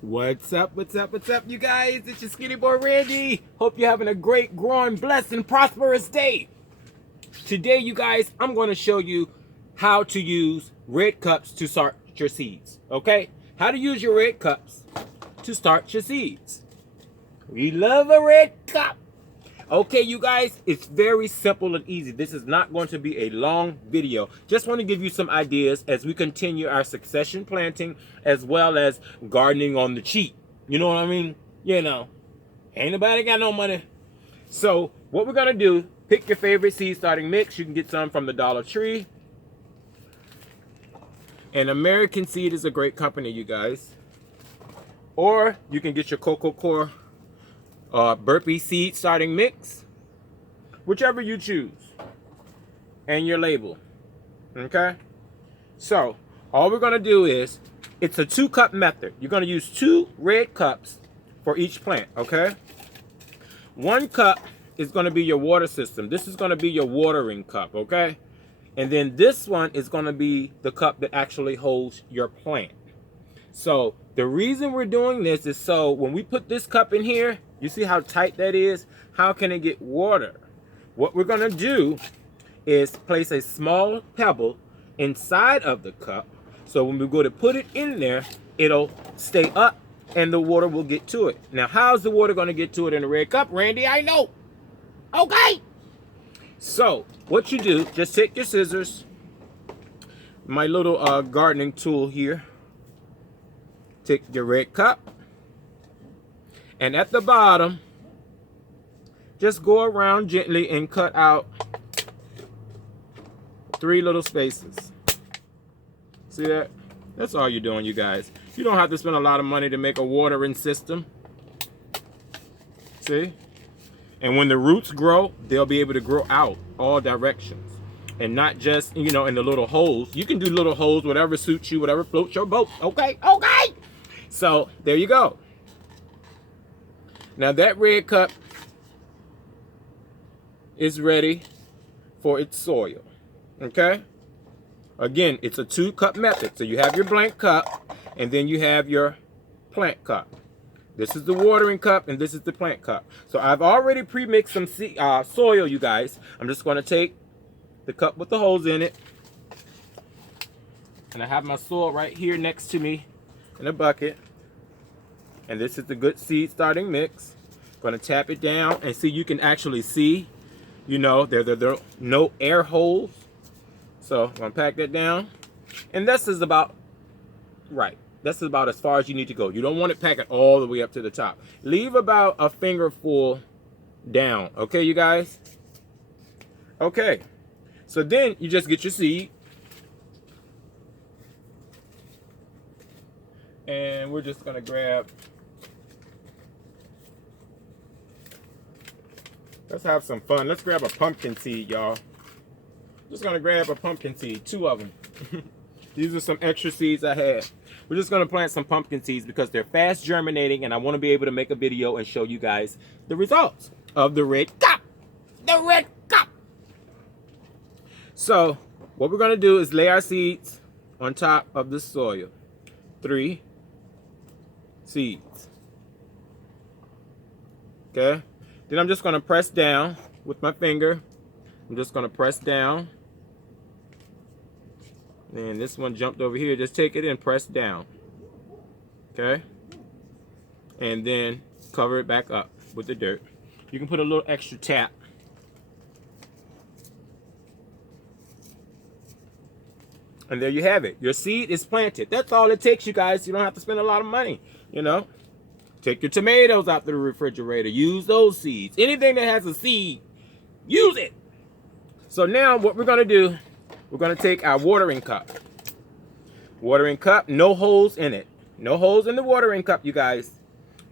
What's up, you guys? It's your Skinny Boy Randy. Hope you're having a great, growing, blessed, and prosperous day. Today, you guys, I'm going to show you how to use red cups to start your seeds, okay? How to use your red cups to start your seeds. We love a red cup. Okay, you guys, it's very simple and easy. This is not going to be a long video. Just want to give you some ideas as we continue our succession planting as well as gardening on the cheap. You know what I mean? You know, ain't nobody got no money. So what we're going to do, pick your favorite seed starting mix. You can get some from the Dollar Tree. And American Seed is a great company, you guys. Or you can get your Coco Core burpee seed starting mix, whichever you choose, and your label. Okay, so all we're going to do is, it's a 2-cup method. You're going to use 2 red cups for each plant. Okay, 1 cup is going to be your water system. This is going to be your watering cup. Okay, and then this one is going to be the cup that actually holds your plant. So the reason we're doing this is so when we put this cup in here, you see how tight that is? How can it get water? What we're going to do is place a small pebble inside of the cup. So when we go to put it in there, it'll stay up and the water will get to it. Now, how's the water going to get to it in a red cup, Randy? I know. Okay. So what you do, just take your scissors, my little gardening tool here. Take your red cup, and at the bottom, just go around gently and cut out 3 little spaces. See that? That's all you're doing, you guys. You don't have to spend a lot of money to make a watering system. See? And when the roots grow, they'll be able to grow out all directions. And not just, you know, in the little holes. You can do little holes, whatever suits you, whatever floats your boat. Okay? Okay! So, there you go. Now that red cup is ready for its soil. Okay? Again, it's a 2-cup method. So you have your blank cup, and then you have your plant cup. This is the watering cup, and this is the plant cup. So I've already pre-mixed some soil, you guys. I'm just going to take the cup with the holes in it, and I have my soil right here next to me in a bucket, and this is the good seed starting mix. Going to tap it down, and see, you can actually see, you know, there are no air holes. So I'm going to pack that down, and this is about right. This is about as far as you need to go. You don't want it packed all the way up to the top. Leave about a fingerful down. Okay, you guys? Okay. So then you just get your seed. And we're just gonna grab, let's have some fun. Let's grab a pumpkin seed, y'all. Just gonna grab a pumpkin seed, 2 of them. These are some extra seeds I had. We're just gonna plant some pumpkin seeds because they're fast germinating, and I wanna be able to make a video and show you guys the results of the red cup. The red cup. So what we're gonna do is lay our seeds on top of the soil. 3 seeds. Okay, then I'm just going to press down with my finger. I'm just going to press down, and this one jumped over here. Just take it and press down. Okay, and then cover it back up with the dirt. You can put a little extra tap. And there you have it. Your seed is planted. That's all it takes, you guys. You don't have to spend a lot of money, you know. Take your tomatoes out the refrigerator. Use those seeds. Anything that has a seed, use it. So now what we're going to do, we're going to take our watering cup. Watering cup, no holes in it. No holes in the watering cup, you guys.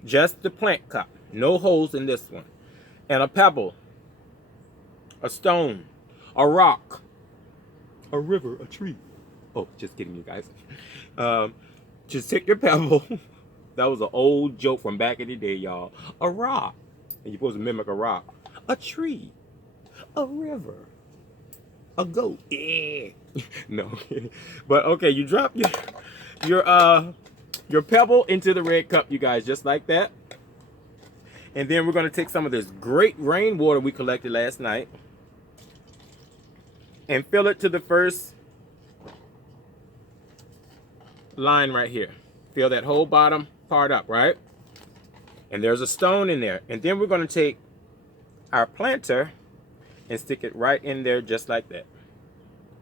Just the plant cup. No holes in this one. And a pebble, a stone, a rock, a river, a tree. Oh, just kidding, you guys. Just take your pebble. That was an old joke from back in the day, y'all. A rock. And you're supposed to mimic a rock. A tree. A river. A goat. Yeah. No. But okay, you drop your your pebble into the red cup, you guys, just like that. And then we're going to take some of this great rainwater we collected last night and fill it to the first line right here. Fill that whole bottom part up, right? And there's a stone in there. And then we're going to take our planter and stick it right in there just like that.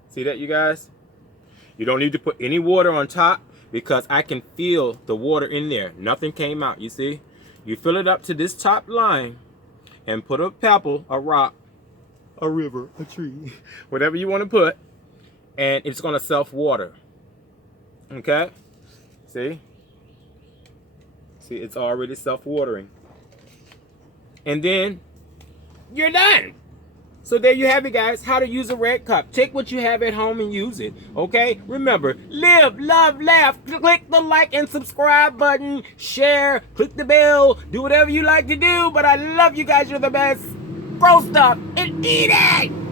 See that, you guys? You don't need to put any water on top because I can feel the water in there. Nothing came out, you see? You fill it up to this top line and put a pebble, a rock, a river, a tree, whatever you want to put, and it's going to self-water. Okay? See? See, it's already self-watering. And then you're done. So there you have it, guys, how to use a red cup. Take what you have at home and use it, okay? Remember, live, love, laugh. Click the like and subscribe button. Share, click the bell. Do whatever you like to do, but I love you guys. You're the best. Grow stuff and eat it!